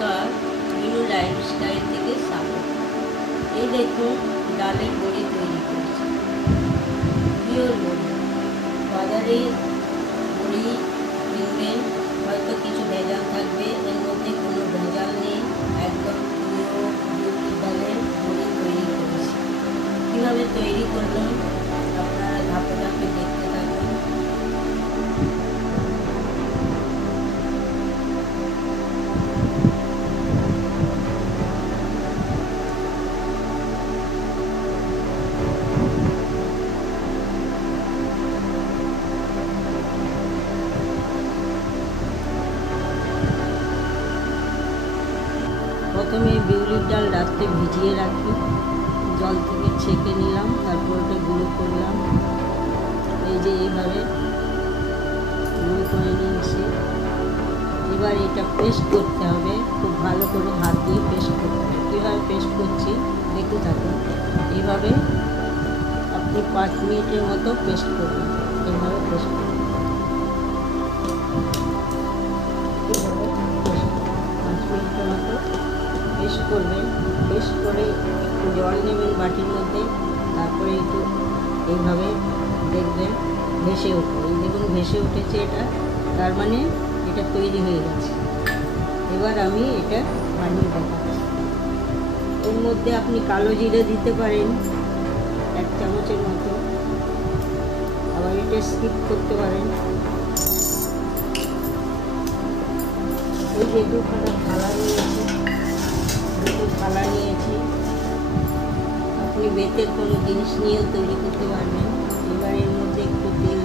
নমস্কার you lifestyle থেকে স্বাগত। এই দেখুন ডালের বড়ি তৈরি করছি। বাজারে প্রথমে বিউলির ডাল রাত্রে ভিজিয়ে রাখি, জল থেকে ছেঁকে নিলাম, তারপর ওটা গুঁড়ো করলাম। এই যে এইভাবে গুঁড়ো করে নিয়েছি। এবার এটা পেস্ট করতে হবে, খুব ভালো করে হাত দিয়ে পেস্ট করতে হবে। কীভাবে পেস্ট করছি দেখতে থাকুন। এইভাবে আপনি পাঁচ মিনিটের মতো পেস্ট করবেন পেস্ট করবেন পেস্ট করে একটু জল নেবেন বাটির মধ্যে, তারপরে একটু এইভাবে দেখবেন ভেসে উঠবে। দেখুন, ভেসে উঠেছে এটা, তার মানে এটা তৈরি হয়ে গেছে। এবার আমি এটা বানিয়ে দেখাচ্ছি। এর মধ্যে আপনি কালো জিরে দিতে পারেন, এক চামচের মতো। আবার এটা স্কিপ করতে পারেন। এই যে দুখানা থালা নিয়েছি থালা নিয়েছি। আপনি বেতের কোনো জিনিস নিয়েও তৈরি করতে পারবেন। এবার এর মধ্যে একটু তেল